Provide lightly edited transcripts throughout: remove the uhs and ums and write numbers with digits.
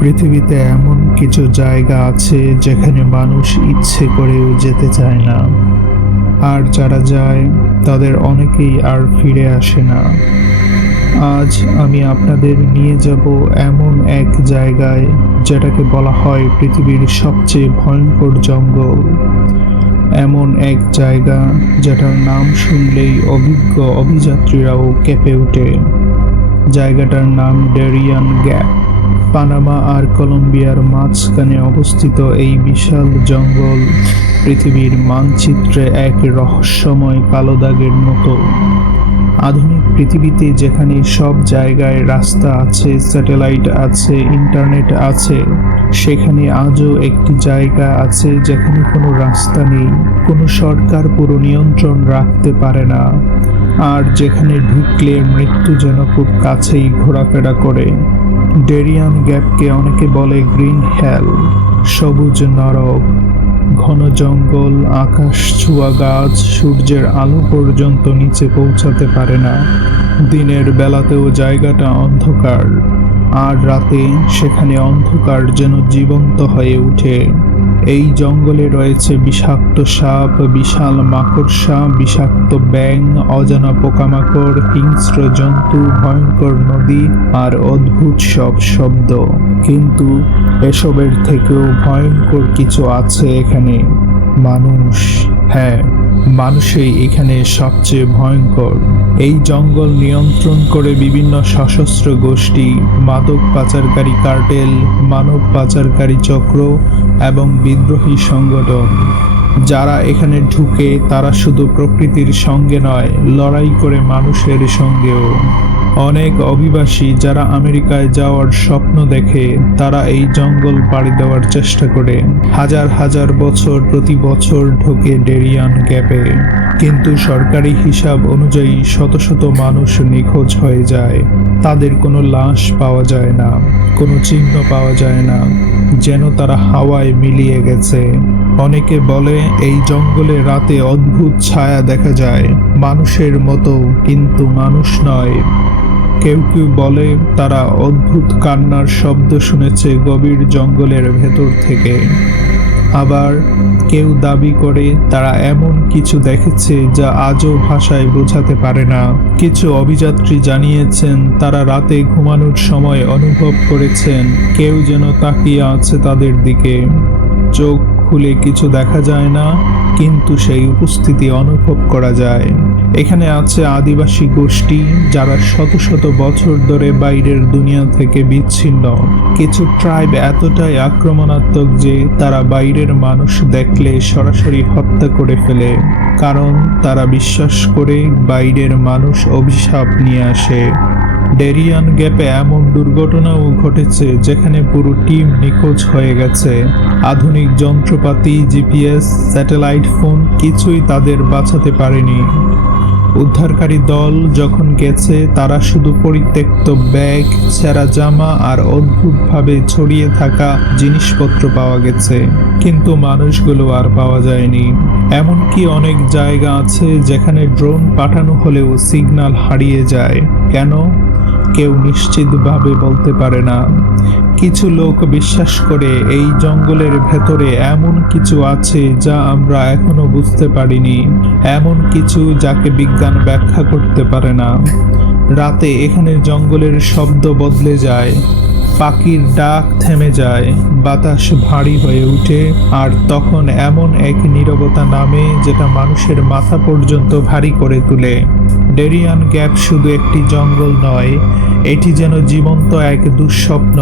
পৃথিবীতে এমন কিছু জায়গা আছে যেখানে মানুষ ইচ্ছে করেও যেতে চায় না, আর যারা যায় তাদের অনেকেই আর ফিরে আসে না। আজ আমি আপনাদের নিয়ে যাব এমন এক জায়গায় যেটাকে বলা হয় পৃথিবীর সবচেয়ে ভয়ঙ্কর জঙ্গল। এমন এক জায়গা যেটার নাম শুনলেই অভিজ্ঞ অভিযাত্রীরাও কেঁপে ওঠে। জায়গাটার নাম ডেরিয়ান গ্যাপ। পানামা আর কলম্বিয়ার মাঝখানে অবস্থিত এই বিশাল জঙ্গল পৃথিবীর মানচিত্রে এক রহস্যময় কালো দাগের মতো। আধুনিক পৃথিবীতে যেখানে সব জায়গায় রাস্তা আছে, স্যাটেলাইট আছে, ইন্টারনেট আছে, সেখানে আজও একটি জায়গা আছে যেখানে কোনো রাস্তা নেই, কোনো সরকার পুরো নিয়ন্ত্রণ রাখতে পারে না, আর যেখানে ঢুকলে মৃত্যু যেন খুব কাছেই ঘোরাফেরা করে। ডেরিয়ান গ্যাপকে অনেকে বলে গ্রিন হেল, সবুজ নরক। ঘন জঙ্গল, আকাশ ছোঁয়া গাছ, সূর্যের আলো পর্যন্ত নিচে পৌঁছাতে পারে না। দিনের বেলাতেও জায়গাটা অন্ধকার, আর রাতে সেখানে অন্ধকার যেন জীবন্ত হয়ে ওঠে। এই জঙ্গলে রয়েছে বিষাক্ত সাপ, বিশাল মাকড়সা, বিষাক্ত ব্যাঙ, অজানা পোকামাকড়, হিংস্র জন্তু, ভয়ঙ্কর নদী আর অদ্ভুত সব শব্দ। কিন্তু এসবের থেকেও ভয়ঙ্কর কিছু আছে এখানে, মানুষ। হ্যাঁ, মানুষই এখানে সবচেয়ে ভয়ঙ্কর। এই জঙ্গল নিয়ন্ত্রণ করে বিভিন্ন সশস্ত্র গোষ্ঠী, মাদক পাচারকারী কার্টেল, মানব পাচারকারী চক্র এবং বিদ্রোহী সংগঠন। যারা এখানে ঢুকে তারা শুধু প্রকৃতির সঙ্গে নয়, লড়াই করে মানুষের সঙ্গেও। অনেক অভিবাসী যারা আমেরিকায় যাওয়ার স্বপ্ন দেখে তারা এই জঙ্গল পাড়ি দেওয়ার চেষ্টা করে। হাজার হাজার বছর প্রতি বছর ঢোকে ডেরিয়ান গ্যাপে, কিন্তু সরকারি হিসাব অনুযায়ী শত শত মানুষ নিখোঁজ হয়ে যায়। তাদের কোনো লাশ পাওয়া যায় না, কোনো চিহ্ন পাওয়া যায় না, যেন তারা হাওয়ায় মিলিয়ে গেছে। অনেকে বলে এই জঙ্গলে রাতে অদ্ভুত ছায়া দেখা যায়, মানুষের মতো কিন্তু মানুষ নয়। কেউ কেউ বলে তারা অদ্ভুত কান্নার শব্দ শুনেছে গভীর জঙ্গলের ভেতর থেকে। আবার কেউ দাবি করে তারা এমন কিছু দেখেছে যা আজও ভাষায় বোঝাতে পারে না। কিছু অভিযাত্রী জানিয়েছেন তারা রাতে ঘুমানোর সময় অনুভব করেছেন কেউ যেন তাকিয়ে আছে তাদের দিকে। চোখ খুলে কিছু দেখা যায় না, কিন্তু সেই উপস্থিতি অনুভব করা যায়। এখানে আছে আদিবাসী গোষ্ঠী যারা শত শত বছর ধরে বাইরের দুনিয়া থেকে বিচ্ছিন্ন। কিছু ট্রাইব এতটাই আক্রমণাত্মক যে তারা বাইরের মানুষ দেখলে সরাসরি হত্যা করে ফেলে, কারণ তারা বিশ্বাস করে বাইরের মানুষ অভিশাপ নিয়ে আসে। ডেরিয়ান গ্যাপে এমন দুর্ঘটনাও ঘটেছে যেখানে পুরো টিম নিখোঁজ হয়ে গেছে। আধুনিক যন্ত্রপাতি, জিপিএস, স্যাটেলাইট ফোন কিছুই তাদের বাঁচাতে পারেনি। উদ্ধারকারী দল যখন গেছে তারা শুধু পরিত্যক্ত ব্যাগ, ছেঁড়া জামা আর অদ্ভুতভাবে ছড়িয়ে থাকা জিনিসপত্র পাওয়া গেছে, কিন্তু মানুষগুলো আর পাওয়া যায়নি। এমনকি অনেক জায়গা আছে যেখানে ড্রোন পাঠানো হলেও সিগন্যাল হারিয়ে যায়। কেন? কেউ নিশ্চিতভাবে বলতে পারে না। কিছু লোক বিশ্বাস করে এই জঙ্গলের ভেতরে এমন কিছু আছে যা আমরা এখনো বুঝতে পারিনি, এমন কিছু যাকে বিজ্ঞান ব্যাখ্যা করতে পারে না। রাতে এখানে জঙ্গলের শব্দ বদলে যায়, পাখির ডাক থেমে যায়, বাতাস ভারী হয়ে ওঠে, আর তখন এমন এক নীরবতা নামে যেটা মানুষের মাথা পর্যন্ত ভারী করে তোলে। ডেরিয়ান গ্যাপ শুধু একটি জঙ্গল নয়, এটি যেন জীবন্ত এক দুঃস্বপ্ন।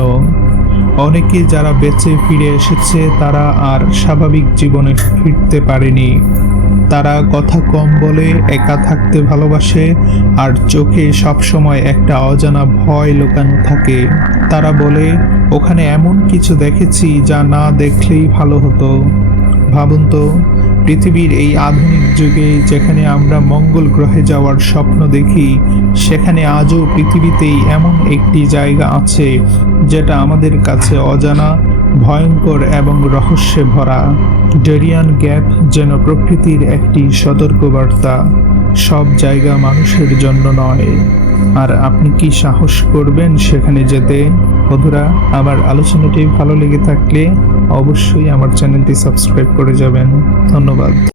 অনেকে যারা বেঁচে ফিরে এসেছে তারা আর স্বাভাবিক জীবনে ফিরতে পারেনি। তারা কথা কম বলে, একা থাকতে ভালোবাসে, আর চোখে সবসময় একটা অজানা ভয় লুকানো থাকে। তারা বলে ওখানে এমন কিছু দেখেছি যা না দেখলেই ভালো হতো। ভাবুন তো, পৃথিবীর এই আধুনিক যুগে যেখানে আমরা মঙ্গল গ্রহে যাওয়ার স্বপ্ন দেখি, সেখানে আজও পৃথিবীতেই এমন একটি জায়গা আছে যেটা আমাদের কাছে অজানা, ভয়ঙ্কর এবং রহস্যে ভরা। ডেরিয়ান গ্যাপ যেন প্রকৃতির একটি সতর্কবার্তা। সব জায়গা মানুষের জন্য নয়। আর আপনি কি সাহস করবেন সেখানে যেতে? বন্ধুরা, আমার আলোচনাটি ভালো লেগে থাকলে অবশ্যই আমার চ্যানেলটি সাবস্ক্রাইব করে যাবেন। ধন্যবাদ।